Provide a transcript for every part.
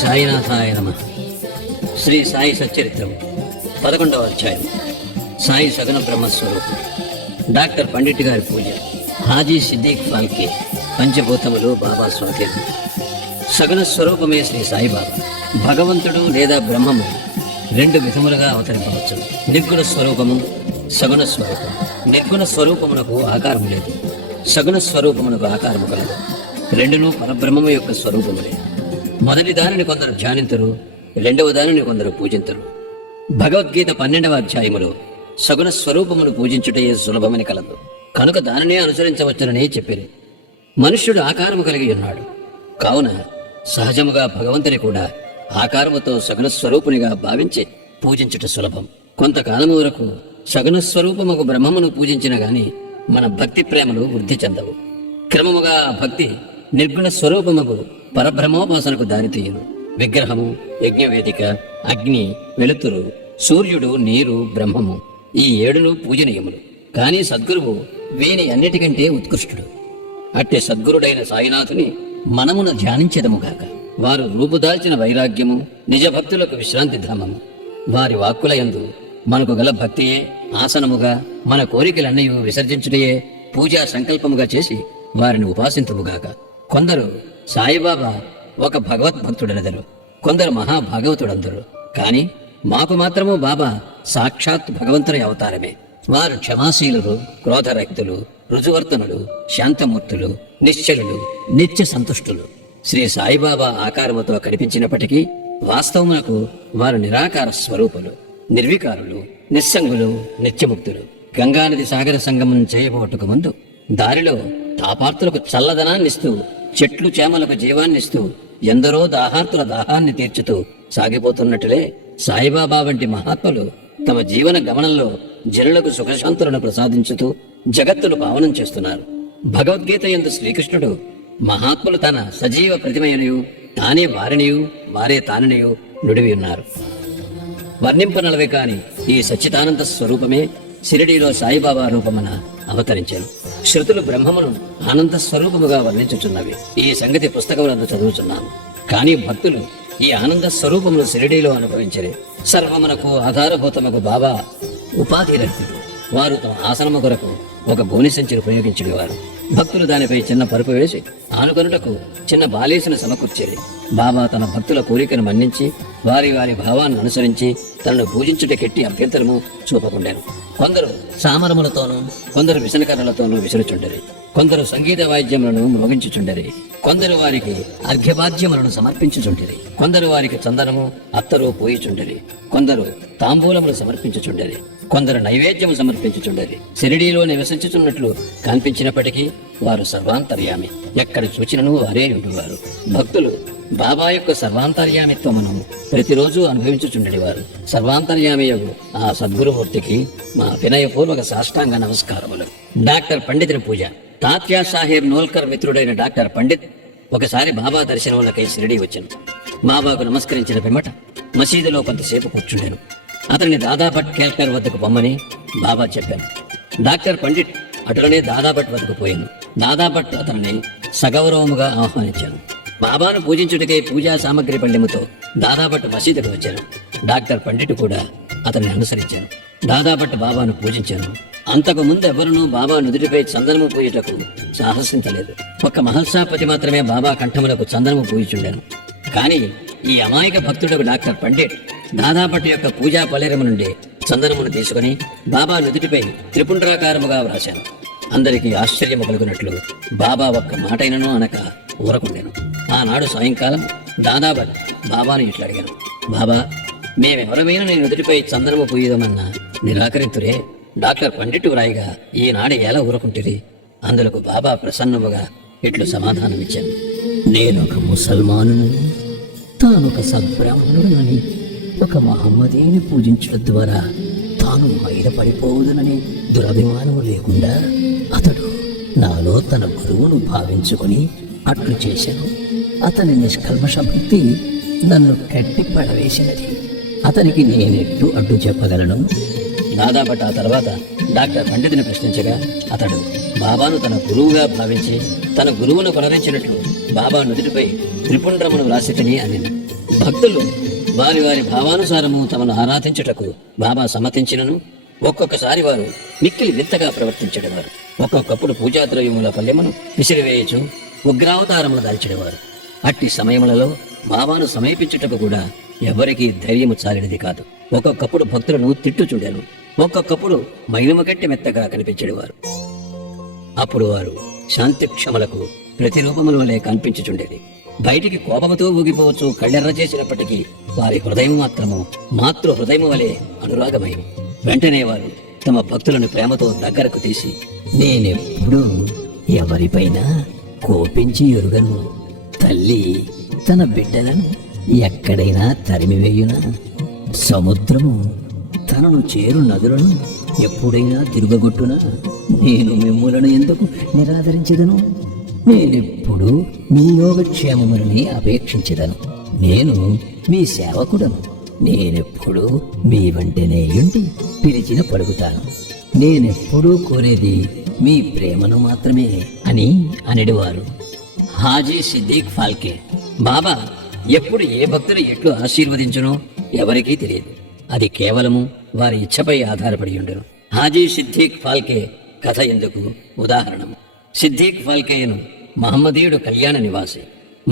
సాయినాథాయ నమః. శ్రీ సాయి సచ్చరిత్రం 11వ అధ్యాయం. సాయి సగుణ బ్రహ్మస్వరూపం. డాక్టర్ పండిట్ గారి పూజ. హాజీ సిద్దీక్ ఫాల్కే. పంచభూతములు బాబా స్వాధీనం. సగుణ స్వరూపమే శ్రీ సాయిబాబా. భగవంతుడు లేదా బ్రహ్మము రెండు విధములుగా అవతరింపవచ్చు. నిర్గుణ స్వరూపము, సగుణ స్వరూపం. నిర్గుణ స్వరూపమునకు ఆకారము లేదు, సగుణ స్వరూపమునకు ఆకారము కలదు. రెండును పరబ్రహ్మము యొక్క స్వరూపములే. మొదటి దానిని కొందరు ధ్యానింతురు, రెండవ దానిని కొందరు పూజింతురు. భగవద్గీత 12వ అధ్యాయములో సగుణ స్వరూపమును పూజించుటయే సులభమని కలదు, కనుక దానినే అనుసరించవచ్చునని చెప్పిరి. మనుష్యుడు ఆకారము కలిగి ఉన్నాడు కావున సహజముగా భగవంతుని కూడా ఆకారముతో సగుణ స్వరూపునిగా భావించి పూజించుట సులభం. కొంతకాలము వరకు సగుణ స్వరూపముకు బ్రహ్మమును పూజించిన గాని మన భక్తి ప్రేమలు వృద్ధి చెందవు. క్రమముగా ఆ భక్తి నిర్గుణ స్వరూపముకు పరబ్రహ్మోపాసనకు దారితీయును. విగ్రహము, యజ్ఞవేదిక, అగ్ని, వెలుతురు, సూర్యుడు, నీరు, బ్రహ్మము ఈ ఏడును పూజనీయములు. కానీ సద్గురువు వీని అన్నిటికంటే ఉత్కృష్టుడు. అట్టి సద్గురుడైన సాయినాథుని మనమున ధ్యానించెదముగాక. వారు రూపుదాల్చిన వైరాగ్యము నిజ భక్తులకు విశ్రాంతి ధామము. వారి వాక్కుల యందు మనకు గల భక్తియే ఆసనముగా, మన కోరికలన్నీ విసర్జించుటయే పూజా సంకల్పముగా చేసి వారిని ఉపాసింతుముగాక. కొందరు సాయిబాబా ఒక భగవద్భక్తుడెనదరు, కొందరు మహాభాగవతుడందరు. కాని మాకు మాత్రము బాబా సాక్షాత్ భగవంతుని అవతారమే. వారు క్షమాశీలురు, క్రోధరహితులు, రుజువర్తనులు, శాంతమూర్తులు, నిశ్చలులు, నిత్య సంతుష్టులు. శ్రీ సాయిబాబా ఆకారముతో కనిపించినప్పటికీ వాస్తవమునకు వారు నిరాకార స్వరూపులు, నిర్వికారులు, నిస్సంగులు, నిత్యముక్తులు. గంగానది సాగర సంగమం చేయబోటుకు ముందు దారిలో తాపార్తులకు చల్లదనాన్నిస్తూ, చెట్లు చేమలకు జీవాన్నిస్తూ, ఎందరో దాహార్తుల దాహాన్ని తీర్చుతూ సాగిపోతున్నట్లే సాయిబాబా వంటి మహాత్ములు తమ జీవన గమనంలో జనులకు సుఖశాంతులను ప్రసాదించుతూ జగత్తును పావనం చేస్తున్నారు. భగవద్గీత యందు శ్రీకృష్ణుడు మహాత్ములు తన సజీవ ప్రతిమయనియు, తానే వారినియు, వారే తాననియు నుడివి ఉన్నారు. వర్ణింపనలవే కాని ఈ సచ్చిదానంద స్వరూపమే షిరిడీలో సాయిబాబా రూపమున అవతరించాను. శృతులు బ్రహ్మమును ఆనంద స్వరూపముగా వర్ణించుచున్నవి. ఈ సంగతి పుస్తకములందు చదువుచున్నాము. కానీ భక్తులు ఈ ఆనంద స్వరూపమును షిరిడీలో అనుభవించరే. సర్వమునకు ఆధారభూతముకు బాబా ఉపాధి రహితుడు. వారు తమ ఆసనము కొరకు ఒక గోని సంచిని ఉపయోగించేవారు. భక్తులు దానిపై చిన్న పరుపు వేసి ఆనుకొనుటకు చిన్న బాలేసును సమకూర్చేది. బాబా తన భక్తుల కోరికను మన్నించి వారి వారి భావాన్ని అనుసరించి తనను పూజించుటకెట్టి అభ్యంతరము చూపకుండాను. కొందరు సామరములతోనూ, కొందరు విసనకర్రలతోనూ విసురుచుండరి. కొందరు సంగీత వాయిద్యములను మ్రోగించుచుండరి. కొందరు వారికి అర్ఘ్యపాద్యములను సమర్పించుచుండరి. కొందరు వారికి చందనము, అత్తరు పోయిచుండరి. కొందరు తాంబూలములు సమర్పించుచుండరి. కొందరు నైవేద్యము సమర్పించుచుండరి. షిరిడీలో నివసించుచున్నట్లు కనిపించినప్పటికీ వారు సర్వాంతర్యామి. ఎక్కడ చూచినను వారే ఉండువారు. భక్తులు బాబా యొక్క సర్వాంతర్యామిత్వమును ప్రతిరోజు అనుభవించుచుండేవారు. సర్వాంతర్యామియగు ఆ సద్గురుమూర్తికి మా వినయపూర్వక సాష్టాంగ నమస్కారములు. డాక్టర్ పండితుని పూజ. తాత్యా సాహెబ్ నోల్కర్ మిత్రుడైన డాక్టర్ పండిత్ ఒకసారి బాబా దర్శనములకై షిరిడీ వచ్చాను. బాబాకు నమస్కరించిన పిమ్మట మసీదులో కొంతసేపు కూర్చుండాను. అతన్ని దాదాభట్ కేల్కర్ వద్దకు పొమ్మని బాబా చెప్పాను. డాక్టర్ పండిట్ అటులనే దాదాభట్ వద్దకు పోయాను. దాదాభట్ అతన్ని సగౌరవముగా ఆహ్వానించాను. బాబాను పూజించుటకై పూజా సామగ్రి పళ్ళెముతో దాదాభట్ మసీదుకు వచ్చాను. డాక్టర్ పండిట్ కూడా అతన్ని అనుసరించాను. దాదాభట్ బాబాను పూజించాను. అంతకు ముందు ఎవరునూ బాబా నుదుటిపై చందనము పూయటకు సాహసించలేదు. ఒక్క మహల్సాపతి మాత్రమే బాబా కంఠములకు చందనము పూయిచుండాను. కానీ ఈ అమాయక భక్తుడకు డాక్టర్ పండిట్ దాదాభట్ యొక్క పూజా పలేరము నుండి చందనమును తీసుకుని బాబా నుదుటిపై త్రిపుండ్రాకారముగా వ్రాశాను. అందరికీ ఆశ్చర్యము కలుగునట్లు బాబా ఒక్క మాటైనను అనక ఊరకుండాను. ఆనాడు సాయంకాలం దాదాభట్ బాబాను ఇట్లా అడిగాను. బాబా, మేమెవరమైనా నేను నుదుటిపై చందనము పూయదమన్నా నిరాకరింతురే. డాక్టర్ పండిట్ వ్రాయిగా ఈనాడు ఎలా ఊరకుంటిరి? అందులకు బాబా ప్రసన్నముగా ఇట్లు సమాధానమిచ్చాను. నేనొక ముసల్మానును, తానొక సద్బ్రాహ్మణుడనని ఒక మహమ్మదీని పూజించడం ద్వారా తాను మైలపడిపోదునని దురభిమానము లేకుండా అతడు నాలో తన గురువును భావించుకొని అట్లు చేశాను. అతని నిష్కల్మష భక్తి నన్ను కట్టి పడవేసినది. అతనికి నేనెట్లు అడ్డు చెప్పగలను? దాదాభట్ ఆ తర్వాత డాక్టర్ పండితుని ప్రశ్నించగా అతడు బాబాను తన గురువుగా భావించి తన గురువును కొనరించినట్లు బాబా నుదుటిపై త్రిపుండ్రమును వ్రాసితని అని. భక్తులు వారి వారి భావానుసారము తమను ఆరాధించుటకు బాబా సమ్మతించినను ఒక్కొక్కసారి వారు మిక్కిలి వింతగా ప్రవర్తించేవారు. ఒక్కొక్కప్పుడు పూజాద్రవ్యముల పల్లెమును విసిరివేయచు ఉగ్రావతారములు దాల్చెడవారు. అట్టి సమయములలో బాబాను సమీపించుటకు కూడా ఎవరికీ ధైర్యము చాలినది కాదు. ఒక్కొక్కప్పుడు భక్తులను తిట్టు చూడాను, ఒక్కొక్కప్పుడు మైనము గట్టి మెత్తగా కనిపించేవారు. అప్పుడు వారు శాంతిక్షమలకు ప్రతిరూపముల వలె కనిపించుచుండేది. బయటికి కోపముతో ఊగిపోవచ్చు కళ్ళెర్ర చేసినప్పటికీ వారి హృదయం మాత్రము మాతృ హృదయము వలె అనురాగమయం. వెంటనే వారు తమ భక్తులను ప్రేమతో దగ్గరకు తీసి, నేనెప్పుడు ఎవరిపైనా కోపించి ఎరుగను. తల్లి తన బిడ్డలను ఎక్కడైనా తరిమివేయునా? సముద్రము తనను చేరు నదులను ఎప్పుడైనా తిరుగగొట్టునా? నేను మిమ్ములను ఎందుకు నిరాదరించదను? నేనెప్పుడు మీ యోగక్షేమములని అపేక్షించదను. నేను మీ సేవకుడను. నేనెప్పుడు మీ వెంటనే ఉండి పిలిచిన పలుకుతాను. నేనెప్పుడూ కోరేది మీ ప్రేమను మాత్రమే అని అనేవారు. హాజీ సిద్దీక్ ఫాల్కే బాబా ఎప్పుడు ఏ భక్తులు ఎట్లు ఆశీర్వదించునో ఎవరికీ తెలియదు. అది కేవలము వారి ఇచ్చపై ఆధారపడి ఉండను. హాజీ సిద్దీక్ ఫాల్కే కథ ఎందుకు ఉదాహరణము. సిద్దీక్ ఫాల్కేను మహమ్మదీయుడు కళ్యాణ నివాసి.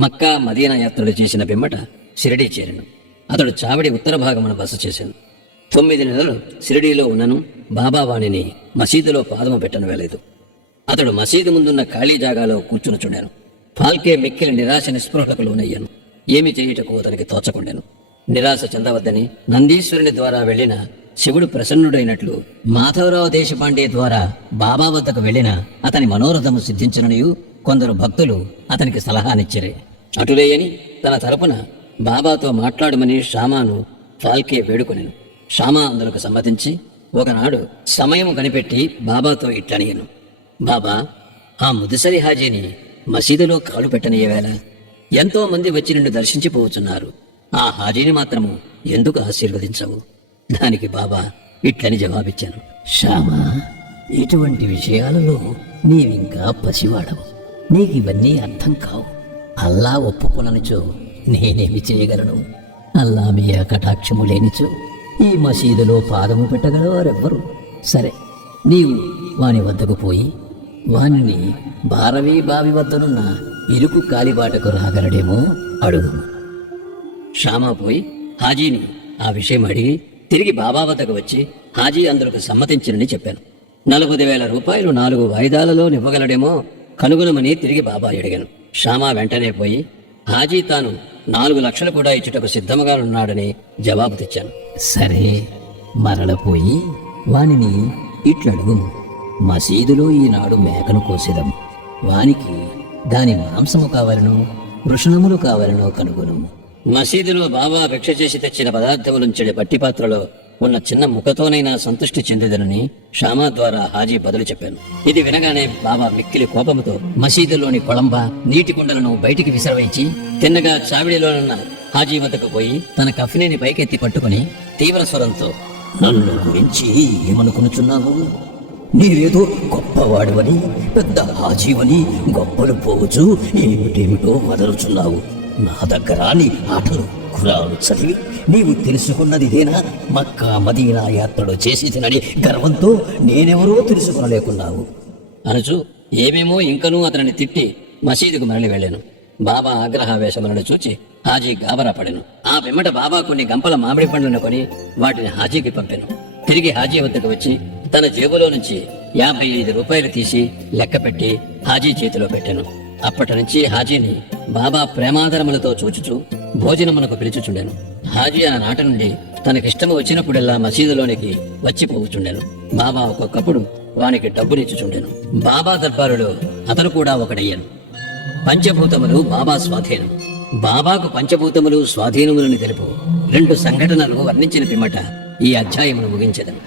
మక్కా మదీనా యాత్రలు చేసిన పిమ్మట షిరిడీ చేరెను. అతడు చావడి ఉత్తర భాగమున బస చేశాను. 9 నెలలు షిరిడీలో ఉన్నను బాబా వాణిని మసీదులో పాదము పెట్టను వేలేదు. అతడు మసీదు ముందున్న ఖాళీ జాగాలో కూర్చునుచుండాను. ఫాల్కే మిక్కిలి నిరాశ నిస్పృహలకు లోనయ్యాను. ఏమి చేయుటకు అతనికి తోచకుండాను. నిరాశ చెందవద్దని నందీశ్వరుని ద్వారా వెళ్లిన శివుడు ప్రసన్నుడైనట్లు మాధవరావు దేశపాండే ద్వారా బాబా వద్దకు వెళ్లిన అతని మనోరథము సిద్ధించుననియు కొందరు భక్తులు అతనికి సలహానిచ్చిరే. అటులేయని తన తరపున బాబాతో మాట్లాడమని షామాను ఫాల్కే వేడుకొనెను. షామా అందులకు సమ్మతించి ఒకనాడు సమయము కనిపెట్టి బాబాతో ఇట్లనియను, బాబా, ఆ ముదిసరి హాజీని మసీదులో కాలు పెట్టనీయవేళ ఎంతో మంది వచ్చి నిన్ను దర్శించిపోతున్నారు. ఆ హాజీని మాత్రము ఎందుకు ఆశీర్వదించవు? దానికి బాబా ఇట్లని జవాబిచ్చాను, శ్యామా, ఇటువంటి విషయాలలో నీవింకా పసివాడవు. నీకివన్నీ అర్థం కావు. అల్లా ఒప్పుకొననిచో నేనేమి చేయగలను? అల్లా మీ కటాక్షము లేనిచో ఈ మసీదులో పాదము పెట్టగలవారెవ్వరు? సరే, నీవు వాని వద్దకు పోయి వానిని భారవీ బావి వద్దనున్న ఇరుకు కాలిబాటకు రాగలడేమో అడుగు. షామా పోయి హాజీని ఆ విషయం అడిగి తిరిగి బాబా వద్దకు వచ్చి హాజీ అందులకు సమ్మతించినని చెప్పాను. 40,000 రూపాయలు 4 వాయిదాలలో నివ్వగలడేమో కనుగొనమని తిరిగి బాబా అడిగాను. షామా వెంటనే పోయి హాజీ తాను 4 లక్షలు కూడా ఇచ్చుటకు సిద్ధముగా ఉన్నాడని జవాబు తెచ్చాను. సరే, మరలపోయి వానిని ఇట్లడుగు, మసీదులో ఈనాడు మేకను కోసేదం. వానికి దాని మాంసము కావాలనో వృషణములు కావాలనో కనుగొను. మసీదులో బాబా భిక్ష చేసి తెచ్చిన పదార్థములుంచే పట్టిపాత్రలో ఉన్న చిన్న ముఖతోనైనా సంతృష్టి చెందేదనని షామా ద్వారా హాజీ బదులు చెప్పాను. ఇది వినగానే బాబా మిక్కిలి కోపముతో మసీదులోని కొళంబ నీటి కుండలను బయటికి విసిరవేయించి తిన్నగా చావిడిలోనున్న హాజీ వద్దకు పోయి తన కఫినేని పైకెత్తి పట్టుకుని తీవ్ర స్వరంతో, నన్ను గురించి ఏమనుకునుచున్నావు? నీవేదో గొప్పవాడువని, పెద్ద హాజీవని గొప్పలు పోవచ్చు ఏమిటేమిటో వదలుచున్నావు. నా దగ్గర నీ ఆటలు ఖురాను చదివి నీవు తెలుసుకున్నది ఇదేనా? మక్కా మదీనా యాత్రలు చేసి తినని గర్వంతో నేనెవరో తెలుసుకునలేకున్నావు అనుచు ఏమేమో ఇంకనూ అతనిని తిట్టి మసీదుకు మరలి వెళ్ళాను. బాబా ఆగ్రహావేశములను చూచి హాజీ గాబరా పడెను. ఆ పిమ్మట బాబా కొన్ని గంపల మామిడి పండ్లను కొని వాటిని హాజీకి పంపాను. తిరిగి హాజీ వద్దకు వచ్చి తన జేబులో నుంచి 55 రూపాయలు తీసి లెక్కపెట్టి హాజీ చేతిలో పెట్టాను. అప్పటి నుంచి హాజీని బాబా ప్రేమాదరములతో చూచుచూ భోజనమునకు పిలుచుచుండాను. హాజీ ఆ నాట నుండి తనకిష్టము వచ్చినప్పుడల్లా మసీదులోనికి వచ్చిపోవుచుండాను. బాబా ఒక్కొక్కప్పుడు వానికి డబ్బునిచ్చుచుండాను. బాబా దర్బారులో అతను కూడా ఒకడయ్యాను. పంచభూతములు బాబా స్వాధీనం. బాబాకు పంచభూతములు స్వాధీనములను తెలుపు 2 సంఘటనలు వర్ణించిన పిమ్మట ఈ అధ్యాయమును ముగించెదను.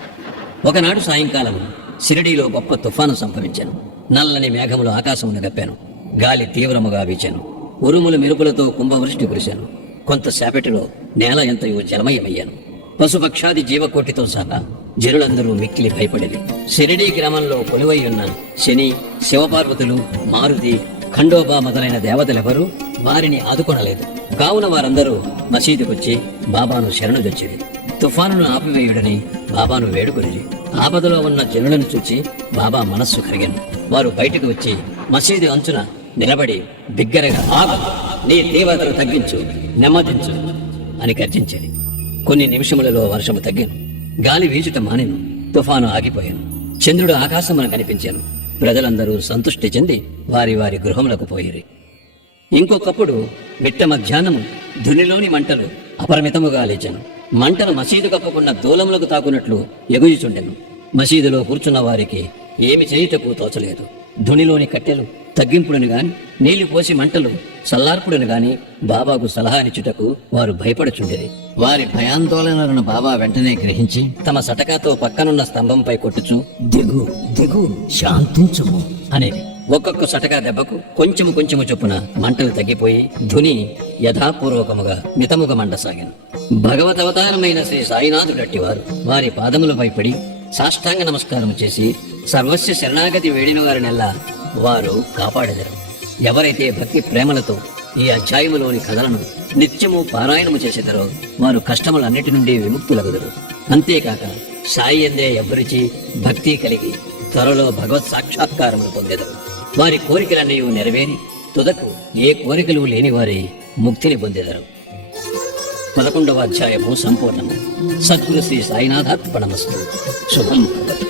ఒకనాడు సాయంకాలం షిరిడీలో గొప్ప తుఫాను సంభవించాను. నల్లని మేఘములు ఆకాశమును గప్పాను. గాలి తీవ్రముగా వీచాను. ఉరుములు మెరుపులతో కుంభవృష్టి కురిశాను. కొంతసేపటిలో నేల ఎంతయో జలమయమయ్యాను. పశుపక్షాది జీవకోటితో సహా జనులందరూ మిక్కిలి భయపడేది. షిరిడీ గ్రామంలో కొలువై ఉన్న శని, శివపార్వతులు, మారుతి, ఖండోబా మొదలైన దేవతలెవరూ వారిని ఆదుకొనలేదు. కావున వారందరూ మసీదుకొచ్చి బాబాను శరణుజొచ్చిరి. తుఫానును ఆపివేయుడని బాబాను వేడుకొనిరి. ఆపదలో ఉన్న జనులను చూచి బాబా మనస్సు కరిగాను. వారు బయటకు వచ్చి మసీదు అంచున నిలబడి బిగ్గరగా, ఆగు, నీ తీవ్రతను తగ్గించు, నెమ్మదించు అని గర్జించేది. కొన్ని నిమిషములలో వర్షము తగ్గాను. గాలి వీచుట మానెను. తుఫాను ఆగిపోయాను. చంద్రుడు ఆకాశమున కనిపించాను. ప్రజలందరూ సంతృష్టి చెంది వారి వారి గృహములకు పోయిరి. ఇంకొకప్పుడు మిట్ట మధ్యాహ్నము ధునిలోని మంటలు అపరిమితముగా లేచాను. మంటలు మసీదు కప్పుకున్న దూలములకు తాకున్నట్లు ఎగుయుచుండెను. మసీదులో కూర్చున్న వారికి ఏమి చేయుటకు తోచలేదు. ధునిలోని కట్టెలు తగ్గింపుడును గాని, నీళ్లు పోసి మంటలు సల్లార్పుడును గాని బాబాకు సలహానిచ్చుటకు వారు భయపడుచుండేది. వారి భయాందోళనలను బాబా వెంటనే గ్రహించి తమ సటకాతో పక్కనున్న స్తంభంపై కొట్టుచు, దిగు దిగు, శాంతించుము అనేది. ఒక్కొక్క సటకా దెబ్బకు కొంచెము కొంచెము చొప్పున మంటలు తగ్గిపోయి ధుని యథాపూర్వకముగా మితముగా మండసాగాను. భగవతవతారమైన శ్రీ సాయినాథుడట్టి వారు వారి పాదములపై పడి సాష్టాంగ నమస్కారం చేసి సర్వస్వ శరణాగతి వేడిన వారినెల్లా వారు కాపాడెదరు. ఎవరైతే భక్తి ప్రేమలతో ఈ అధ్యాయములోని కథలను నిత్యము పారాయణము చేసేదరో వారు కష్టములన్నిటి నుండి విముక్తులగుదరు. అంతేకాక సాయి అందే ఎవ్వరిచి భక్తి కలిగి త్వరలో భగవత్ సాక్షాత్కారములు పొందెదరు. వారి కోరికలన్నీ నెరవేరి తుదకు ఏ కోరికలు లేని వారి ముక్తిని పొందెదరు. 11వ అధ్యాయము సంపూర్ణము. సద్గురు శ్రీ సాయినాథార్పణమస్తు. శుభం భవతు.